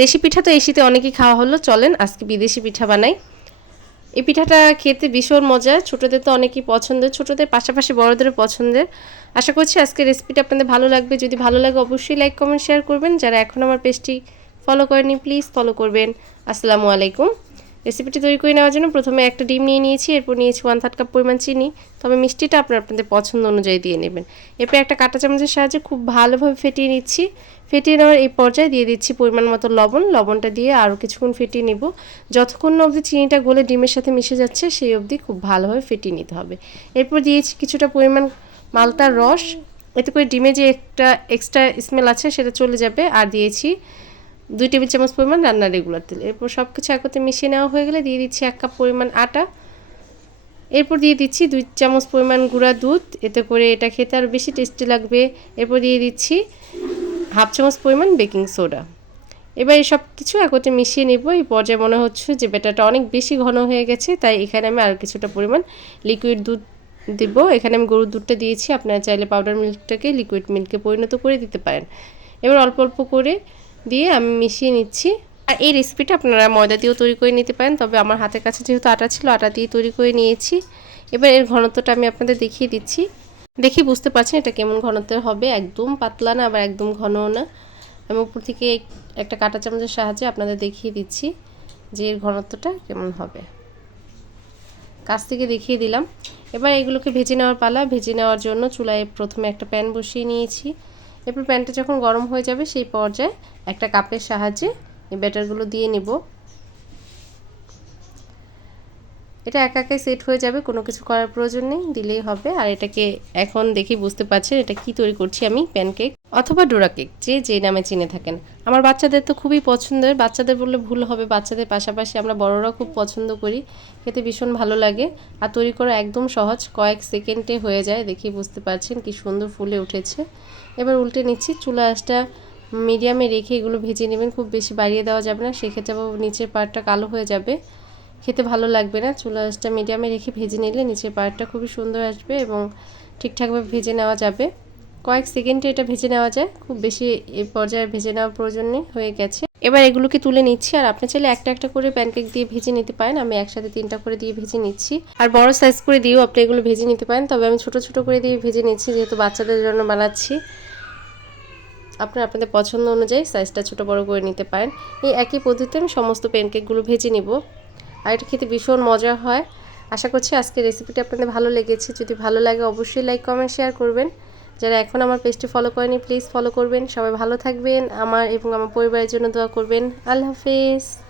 দেশি পিঠা তো এই শীতে অনেকেই খাওয়া হলো, চলেন আজকে বিদেশি পিঠা বানাই। এই পিঠাটা খেতে ভীষণ মজা, ছোটোদের তো অনেকেই পছন্দের ছোটোদের পাশাপাশি বড়দেরও পছন্দের। আশা করছি আজকে রেসিপিটা আপনাদের ভালো লাগবে, যদি ভালো লাগে অবশ্যই লাইক কমেন্ট শেয়ার করবেন। যারা এখন আমার পেজটি ফলো করেনি প্লিজ ফলো করবেন। আসসালামু আলাইকুম। রেসিপিটি তৈরি করে নেওয়ার জন্য প্রথমে একটা ডিম নিয়ে নিয়েছি, এরপর নিয়েছি ওয়ান থার্ড কাপ পরিমাণ চিনি। তবে মিষ্টিটা আপনার আপনাদের পছন্দ অনুযায়ী দিয়ে নেবেন। এরপর একটা কাঁটা চামচের সাহায্যে খুব ভালোভাবে ফেটিয়ে নিচ্ছি। ফেটিয়ে নেওয়ার এই পর্যায়ে দিয়ে দিচ্ছি পরিমাণ মতো লবণ। লবণটা দিয়ে আরও কিছুক্ষণ ফেটিয়ে নেব। যতক্ষণ অবধি চিনিটা গলে ডিমের সাথে মিশে যাচ্ছে, সেই অবধি খুব ভালোভাবে ফেটিয়ে নিতে হবে। এরপর দিয়েছি কিছুটা পরিমাণ মালতার রস। এতে করে ডিমে যে একটা এক্সট্রা স্মেল আছে, সেটা চলে যাবে। আর দিয়েছি দুই টেবিল চামচ পরিমাণ রান্নার রেগুলার তেল। এরপর সব কিছু একত্রে মিশিয়ে নেওয়া হয়ে গেলে দিয়ে দিচ্ছি এক কাপ পরিমাণ আটা। এরপর দিয়ে দিচ্ছি দুই চামচ পরিমাণ গুঁড়া দুধ। এতে করে এটা খেতে আরও বেশি টেস্টি লাগবে। এরপর দিয়ে দিচ্ছি হাফ চামচ পরিমাণ বেকিং সোডা এবার এই সব কিছু একত্রে মিশিয়ে নেব। এই পর্যায়ে মনে হচ্ছে যে ব্যাটারটা অনেক বেশি ঘন হয়ে গেছে, তাই এখানে আমি আর কিছুটা পরিমাণ লিকুইড দুধ দেবো। এখানে আমি গরুর দুধটা দিয়েছি। আপনারা চাইলে পাউডার মিল্কটাকে লিকুইড মিল্কে পরিণত করে দিতে পারেন। এবার অল্প অল্প করে দিয়ে আমি মিশিয়ে নিচ্ছি। আর এই রেসিপিটা আপনারা ময়দা দিয়েও তৈরি করে নিতে পারেন, তবে আমার হাতের কাছে যেহেতু আটা ছিল, আটা দিয়ে তৈরি করে নিয়েছি। এবার এর ঘনত্বটা আমি আপনাদের দেখিয়ে দিচ্ছি। দেখি বুঝতে পারছেন এটা কেমন ঘনত্বের হবে। একদম পাতলা না, আবার একদম ঘনও না। আমি উপর থেকে একটা কাঁটা চামচের সাহায্যে আপনাদের দেখিয়ে দিচ্ছি যে এর ঘনত্বটা কেমন হবে। কাছ থেকে দেখিয়ে দিলাম। এবার এগুলোকে ভেজে নেওয়ার পালা। ভেজে নেওয়ার জন্য চুলায় প্রথমে একটা প্যান বসিয়ে নিয়েছি। এরপর প্যানটা যখন গরম হয়ে যাবে, সেই পর্যায়ে একটা কাপের সাহায্যে এই ব্যাটারগুলো দিয়ে নিব। এটা একা একাই সেট হয়ে যাবে, কোনো কিছু করার প্রয়োজন নেই, দিলেই হবে। আর এটাকে এখন দেখি বুঝতে পারছেন এটা কি তৈরি করছি আমি, প্যানকেক। অথবা ডোরা কেক, যে যে নামে চিনে থাকেন। আমার বাচ্চাদের তো খুবই পছন্দের। বাচ্চাদের বললে ভুল হবে, বাচ্চাদের পাশাপাশি আমরা বড়রা খুব পছন্দ করি। খেতে ভীষণ ভালো লাগে আর তৈরি করা একদম সহজ, কয়েক সেকেন্ডে হয়ে যায় দেখি বুঝতে পারছেন কি সুন্দর ফুলে উঠেছে। এবার উল্টে নিচ্ছি, চুলা আঁচটা মিডিয়ামে রেখে এগুলো ভেজে নেবেন, খুব বেশি বাড়িয়ে দেওয়া যাবে না, সেক্ষেত্রে আবার নিচের পার্টটা কালো হয়ে যাবে। খেতে ভালো লাগবে না, চুলা আঁচটা মিডিয়ামে রেখে ভেজে নিলে নিচের পার্টটা খুবই সুন্দর আসবে এবং ঠিকঠাকভাবে ভেজে নেওয়া যাবে। কয়েক সেকেন্ডে এটা ভেজে নেওয়া যায়। খুব বেশি এই পর্যায়ে ভেজে নেওয়ার প্রয়োজন নেই, হয়ে গেছে। এবার এগুলোকে তুলে নিচ্ছি, আর আপনি চাইলে একটা একটা করে প্যানকেক দিয়ে ভেজে নিতে পারেন। আমি একসাথে তিনটা করে দিয়ে ভেজে নিচ্ছি। আর বড় সাইজ করে দিয়েও আপনি এগুলো ভেজে নিতে পারেন। তবে আমি ছোট ছোট করে দিয়ে ভেজে নিচ্ছি, যেহেতু বাচ্চাদের জন্য বানাচ্ছি। আপনার আপনাদের পছন্দ অনুযায়ী সাইজটা ছোট বড় করে নিতে পারেন। এই একই পদ্ধতিতে আমি সমস্ত প্যানকেকগুলো ভেজে নিব। আর এটা খেতে ভীষণ মজা হয়। আশা করছি আজকে রেসিপিটি আপনাদের ভালো লেগেছে। যদি ভালো লাগে অবশ্যই লাইক কমেন্ট শেয়ার করবেন। যারা এখন আমার পেজটি ফলো করেনি প্লিজ ফলো করবেন। সবাই ভালো থাকবেন, আমার এবং আমার পরিবারের জন্য দোয়া করবেন। আল্লাহ হাফেজ।